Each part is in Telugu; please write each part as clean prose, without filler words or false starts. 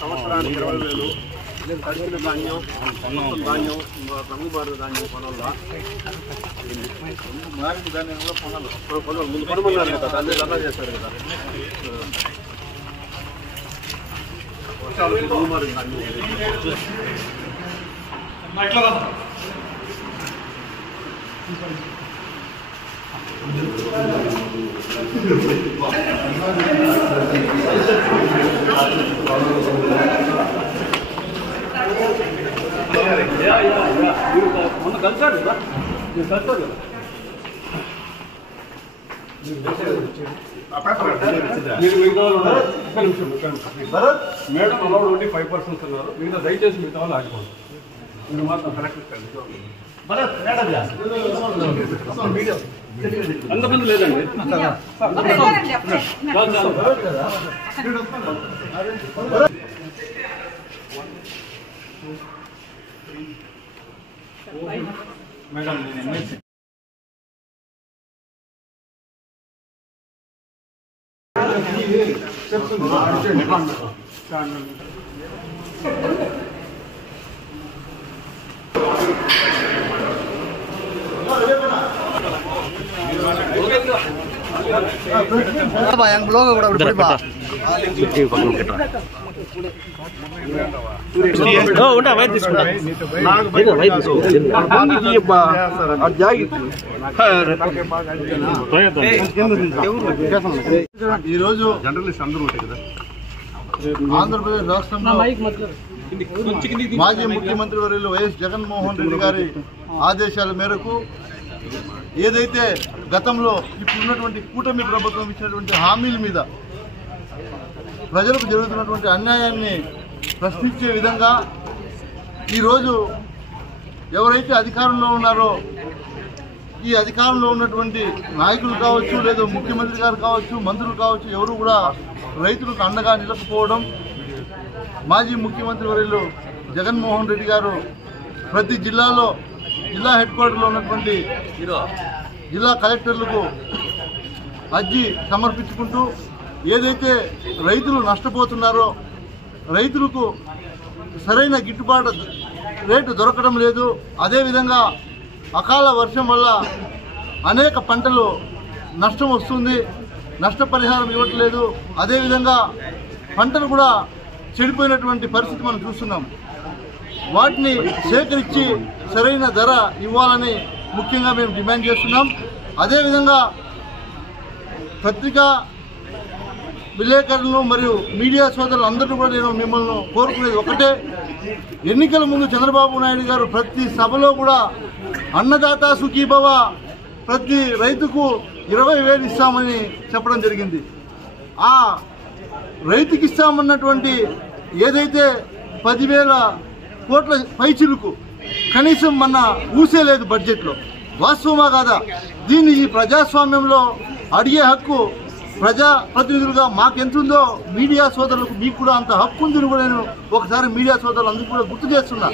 సంవత్సరానికి 20,000 తడిసిన ధాన్యం ధాన్యం రంగుమారు ధాన్యం కొనాలా మారిన ధాన్యం కూడా కొనాలి ముందు కొనమన్నారు కదా అన్నీ రన్నా చేస్తారు కదా వర్షాలు రంగుమారు ధాన్యం మేడం అలౌడ్ ఓన్లీ 5% ఉన్నారు మిగతా దయచేసి మిగతా వాళ్ళు ఆగిపోండి మీరు మాత్రం కరెక్ట్ అంతమంది లేదండి madam yang belum udah berubah. Oh, udah wait this one. Ini wait this one. Ini apa? Aja gitu. ఈ రోజు జర్నలిస్ట్ అందరూ ఉంటాయి కదా ఆంధ్రప్రదేశ్ రాష్ట్రంలో మాజీ ముఖ్యమంత్రి వర్యులు వైఎస్ జగన్మోహన్ రెడ్డి గారి ఆదేశాల మేరకు ఏదైతే గతంలో ఇప్పుడున్నటువంటి కూటమి ప్రభుత్వం ఇచ్చినటువంటి హామీల మీద ప్రజలకు జరుగుతున్నటువంటి అన్యాయాన్ని ప్రశ్నించే విధంగా ఈరోజు ఎవరైతే అధికారంలో ఉన్నారో ఈ అధికారంలో ఉన్నటువంటి నాయకులు కావచ్చు లేదా ముఖ్యమంత్రి గారు కావచ్చు మంత్రులు కావచ్చు ఎవరు కూడా రైతులకు అండగా నిలకపోవడం మాజీ ముఖ్యమంత్రి వర్యులు జగన్మోహన్ రెడ్డి గారు ప్రతి జిల్లాలో జిల్లా హెడ్ క్వార్టర్లో ఉన్నటువంటి జిల్లా కలెక్టర్లకు అర్జీ సమర్పించుకుంటూ ఏదైతే రైతులు నష్టపోతున్నారో రైతులకు సరైన గిట్టుబాటు రేటు దొరకడం లేదు. అదేవిధంగా అకాల వర్షం వల్ల అనేక పంటలు నష్టం వస్తుంది, నష్టపరిహారం ఇవ్వట్లేదు. అదేవిధంగా పంటలు కూడా చెడిపోయినటువంటి పరిస్థితి మనం చూస్తున్నాం. వాటిని సేకరించి సరైన ధర ఇవ్వాలని ముఖ్యంగా మేము డిమాండ్ చేస్తున్నాం. అదేవిధంగా పత్రికా విలేకరులు మరియు మీడియా సోదరులు అందరూ కూడా నేను మిమ్మల్ని కోరుకునేది ఒకటే, ఎన్నికల ముందు చంద్రబాబు నాయుడు గారు ప్రతి సభలో కూడా అన్నదాత సుఖీభవ, ప్రతి రైతుకు 20,000 ఇస్తామని చెప్పడం జరిగింది. ఆ రైతుకి ఇస్తామన్నటువంటి ఏదైతే 10,000 కోట్ల పైచిలుకు కనీసం మన ఊసేలేదు బడ్జెట్లో. వాస్తవమా కాదా? దీన్ని ఈ ప్రజాస్వామ్యంలో అడిగే హక్కు ప్రజాప్రతినిధులుగా మాకెంతుందో మీడియా సోదరులకు మీకు కూడా అంత హక్కు ఉందని కూడా నేను ఒకసారి మీడియా సోదరులు అందరికీ కూడా గుర్తు చేస్తున్నా.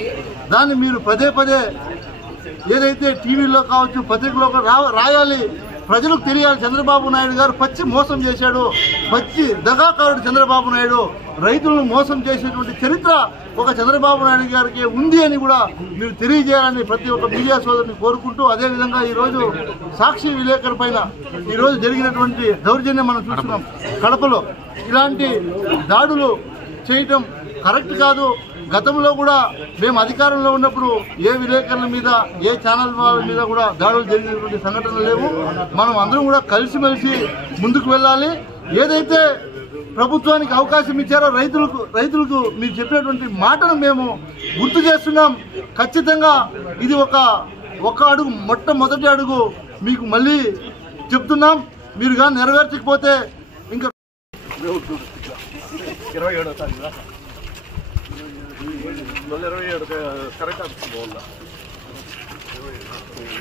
దాన్ని మీరు పదే పదే ఏదైతే టీవీలో కావచ్చు పత్రికలో రాయాలి, ప్రజలకు తెలియాలి. చంద్రబాబు నాయుడు గారు పచ్చి మోసం చేశాడు, పచ్చి దగాకారుడు చంద్రబాబు నాయుడు. రైతులను మోసం చేసేటువంటి చరిత్ర ఒక చంద్రబాబు నాయుడు గారికి ఉంది అని కూడా మీరు తెలియజేయాలని ప్రతి ఒక్క మీడియా సోదరుని కోరుకుంటూ, అదేవిధంగా ఈరోజు సాక్షి విలేకరు పైన ఈరోజు జరిగినటువంటి దౌర్జన్యం మనం చూస్తున్నాం. కడపలో ఇలాంటి దాడులు చేయటం కరెక్ట్ కాదు. గతంలో కూడా మేము అధికారంలో ఉన్నప్పుడు ఏ విలేకరుల మీద ఏ ఛానల్ వాళ్ళ మీద కూడా దాడులు జరిగినటువంటి సంఘటనలు లేవు. మనం అందరం కూడా కలిసిమెలిసి ముందుకు వెళ్ళాలి. ఏదైతే ప్రభుత్వానికి అవకాశం ఇచ్చారో రైతులకు మీరు చెప్పినటువంటి మాటను మేము గుర్తు చేస్తున్నాం. ఖచ్చితంగా ఇది ఒక అడుగు, మొట్టమొదటి అడుగు మీకు మళ్ళీ చెప్తున్నాం. మీరు కానీ నెరవేర్చకపోతే ఇంకా 27వ తారీఖు 27 కరెక్ట్ ఆఫీస్ బాగుందా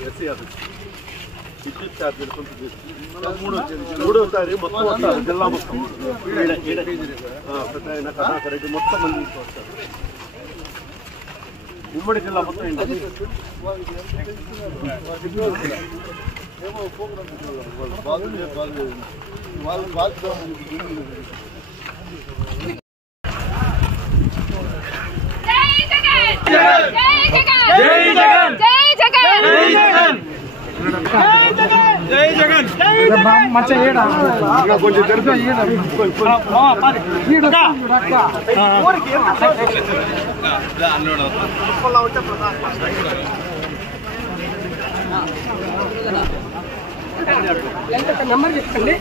ఎస్సీ ఆఫీస్ విద్యుత్ ఛార్జీలు కొంత 3వ తారీఖు మొత్తం వస్తారు. జిల్లా మొత్తం పెద్ద ఆయన కర్ణాకర్ రెడ్డి మొత్తం మంది వస్తారు. ఉమ్మడి జిల్లా మొత్తం నెంబర్ చెప్పండి.